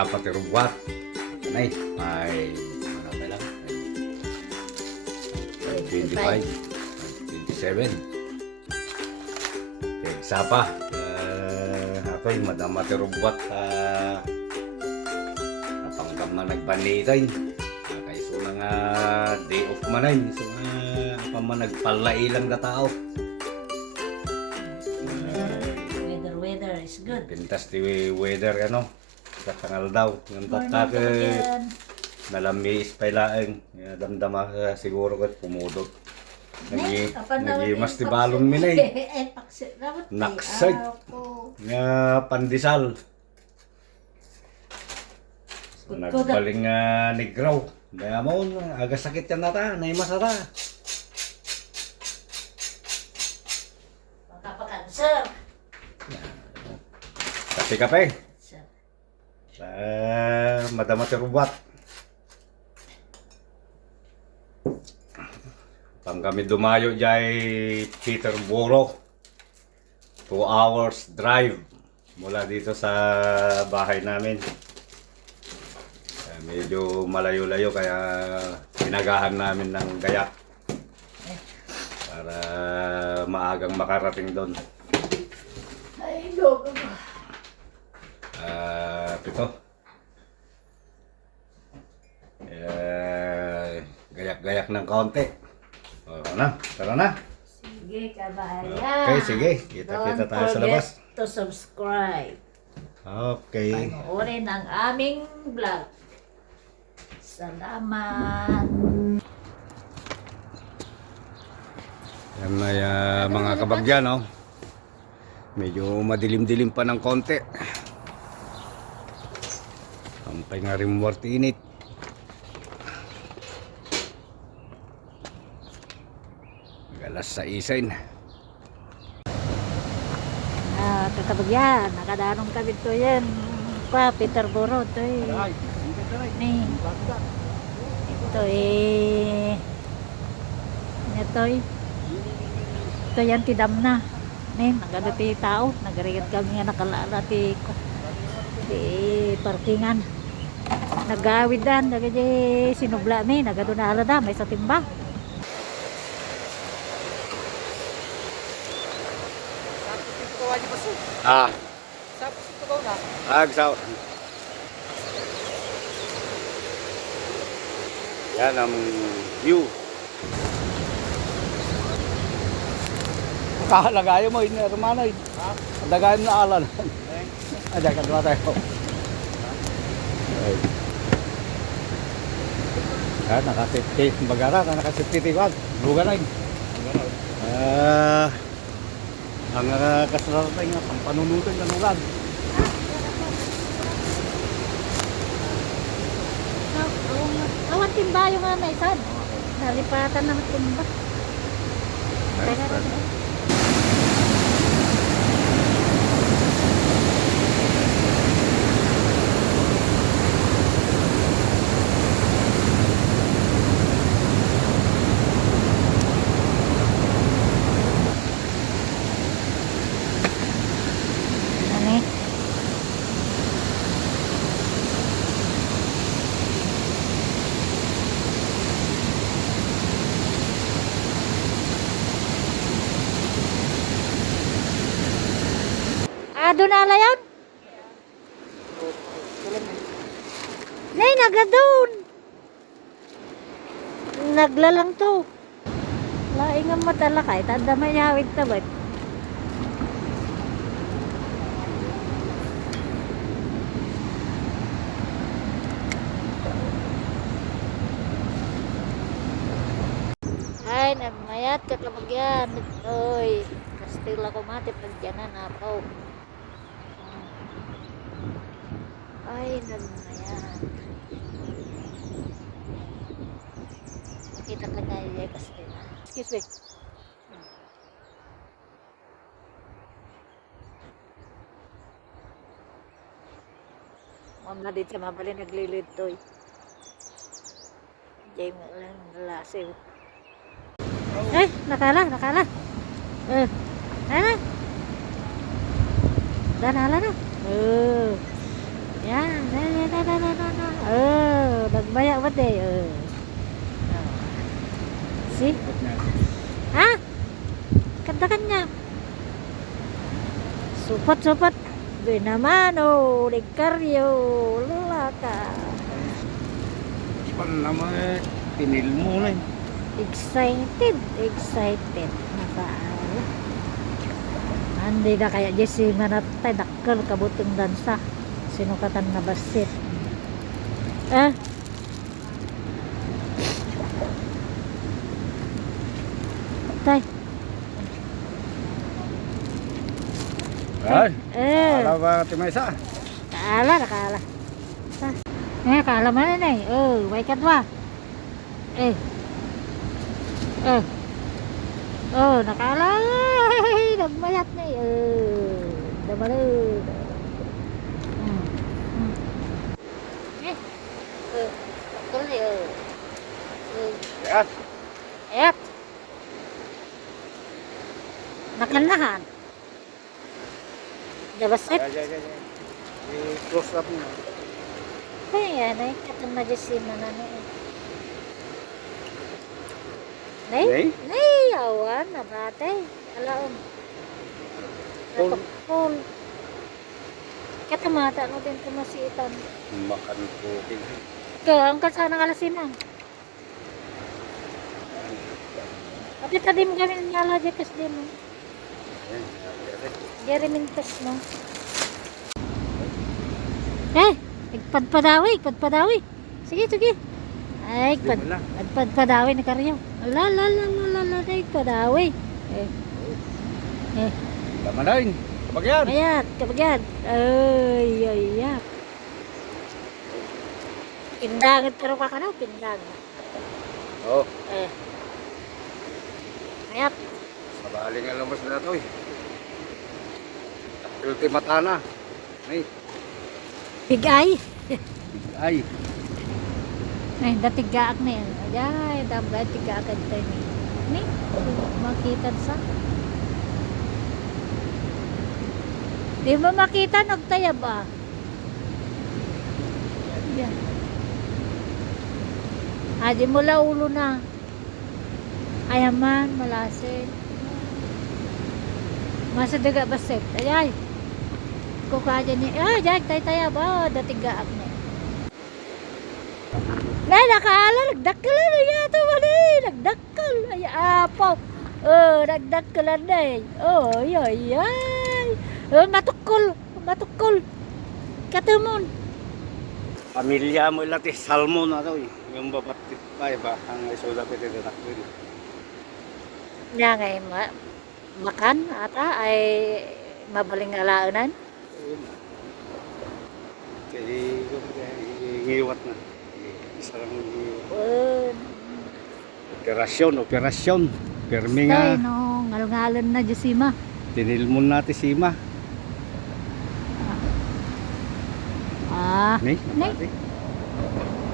dapat irubuhat. Nay, may ano pa lang? 25, 27. Isa pa. Ako'y madamat irubuhat napangkam na nagbanitay. Kayso na nga day off manay. So apa man nagpalai lang na tao. Weather is good. Pintas ti weather ano. Katangal daw. Yung tatak nalami ispailaeng. Damdama siguro kat pumudot. Nagimas ti balon minay. Naksay. Nga pandisal. Nagbaling nigraw. Kaya mo, aga sakit yan nata. Naimasara. Magkapakanser. Kape-kape. Madama ti rubat. Pang kami dumayo jay Peterborough. 2 hours drive mula dito sa bahay namin. Medyo malayo-layo kaya pinagahan namin ng gayak para maagang makarating doon. Ay, logo ba? Ito. Gayak-gayak ng kaunti. Tara na. Sige, kabayan. Okay, sige. Kita-kita tayo sa labas. Don't forget to subscribe. Okay. Panoorin ang aming vlog. Salamat. Yan may mga kabagyan, oh. Medyo madilim-dilim pa ng konti. Sampay nga rin worth init. Galas sa isain. Kakabagyan, nakadanong kami to yan. Peterborough to eh. Nih. Ito yan ti dam na. Nih, nagano ti tao, nagarigad kami nga nakalala ti parkingan. Nagawid dan, nagadi sinubla mi, nagado na alada may sa timba. Agsaw. Yan ang view. Kahalagayo mo, ini hermano. Lagayan na alan. Aja ka dua tayo. Nakasipti, bagara, nakasipti wag. Lugar na. Ang kasaratan nga ang panunutan ng lugar. Awan timba yung mga naisan. Nalipatan ng timba. Doon na yun? Nay, nagadun. Naglalang to. Laing ang matala ka. Tanda mayawid tabat. Ay, nagmayat ka kabagyan. Oy, Kastila ko matip. Nagyanan ako. Ay, nagmayan. Nakita ka na yung Kastila. Excuse me. Ma'am na dito sa mabali naglilid to. Diyan mo lang nalasew. Nakala. Nala na. Yan. Na. Oh, nagbaya ba de? Oh. See? Ha? Kanta kanya. Supot. Doon naman, oh. Ricardo. Lulaka. Pan naman, pinil mo na eh. Excited. Nakaal. Andi na kaya Jesse manatay. Dakkel kabutong dansa. Sinukatan na basit. Ah? Tay. Ay, Eh. ba Timesa? Nakaala. Kaala man na eh. Oh, may kadwa. Eh. Oh, nakaala. Nagmayat na eh. Damalo. Eh. Tuloy. Yan. Ayat. Nakanahan. Dabasit. I-close up mo. Kaya yan, katong na dyan si manano eh. Nay? Nay? Nay, awan, nabatay. Alaon. Kul. Natukol. Katamata no din kumasitan. Makan ko. Ang kalsana kalasinan. Tapi tadi mo kami nyala dyan kas din mo. Jerry Mintas mo. Igpadpadawi. Sige. Ay, igpadpadawi na karyo. Ala, igpadawi. Tama na rin. Kapagyan. Kapagyan. Ay. Pindangan pero kakanaw, pindangan. Oo. Ayat. Sabaling alam mo na ito eh. Ultimata na. Nay. Bigay. Ay. Ay, datigaak na yan. Ay, damay tigaak tayo ni. Ni, makita sa. Di mo makita, nagtaya ba? Yan. Di mo ulo na. Ayaman, malasin. Masa daga basit. Ay. Kukaja ni. Jag tay ba? Datigaak na. Nay, nakaala, nagdakkel na yata mali. Nagdakkel. Ay, apaw. Nagdakkelan na eh. Ay. Matukol. Katumon. Pamilya mo ilati salmon na ito eh. Yung babatit pa eh ba? Ang isoda pwede na takbo. Nga ngay makan ata ay mabaling alaanan. Jadi ngiwat na. Isa lang operasyon. Permi nga. Tay no, ngalngalan na Josima. Tinilmon natin si Ima. Ni?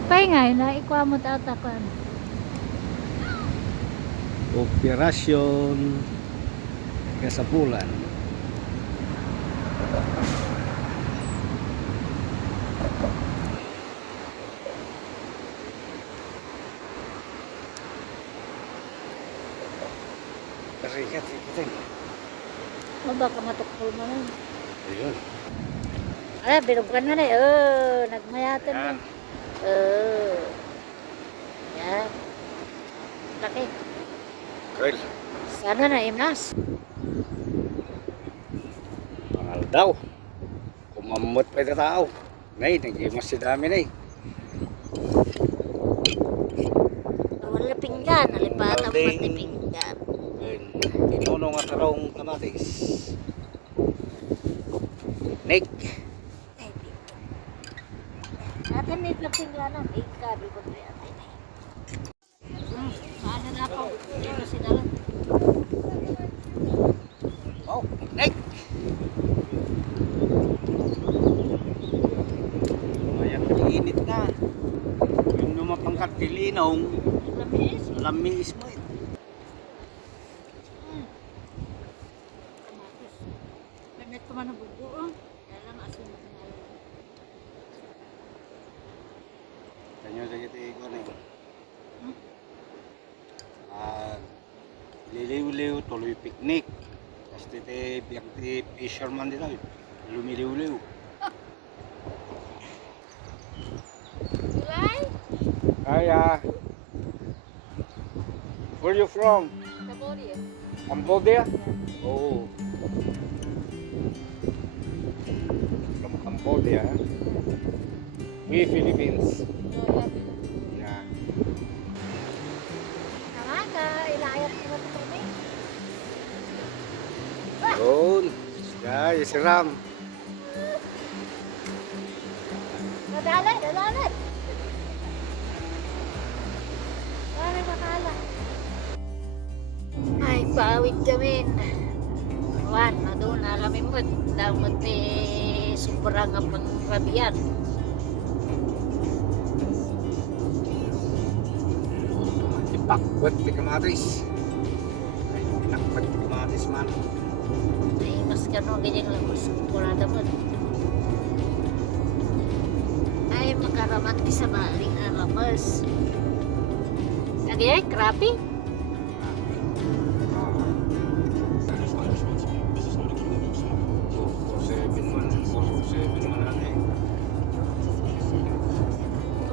Pay nga na ikuha mo tatakan. Operasyon Kasapulan. Terikat kita. Baka matukol mo na. Ayun. Binugan na na nagmayatan na. Yan. Laki. Well, Sana na imas. mahal daw. Kumamot pa ito tao. Nay, nag-imas si dami na eh. Wala pinggan, alipatan Malding. pati pinggan. Tinuno nga tarong kamatis. Nick. Atin may pinggan ang ikabi ko rin atin. Paano na ako? Dito si Dalan. Oh, Nick. Ayan, init na. Yung lumapangkat dilinong, Lamis. lamis mo eh. Kamatis. Pagnet ko man ang bubuo. Kaya lang asin na pinala. Liliw-liw, tuloy picnic. Tapos yung fisherman dito, lumiliw-liw. July? Hiya. Where you from? Cambodia. Cambodia? Oh. From Cambodia. We Philippines. Yeah. Nakaka, ilayat ko na ito kami. Yun. Guys, Ram. Nadalat, nadalat. Para makala. Ay, pawid kami. Wan, doon alamin mo. Dapat sobrang ang pangrabian. Ipakwat di kamatis. Ay, pinakwat di kamatis man. Ay, mas kano ganyan lang. Mas kurada mo. Ay, makaramat ka sa maling alamas. Lagi ay, krapi.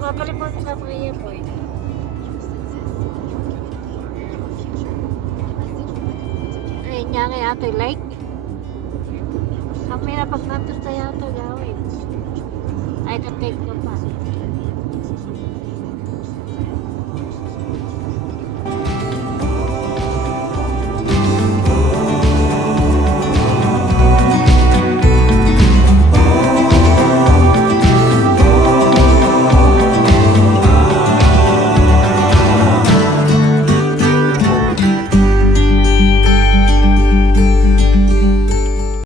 Makalimot sa mga yan, boy. Ay, niya nga yato like. Kami na pag natos tayo ito gawin. Ay, na-take ko pa.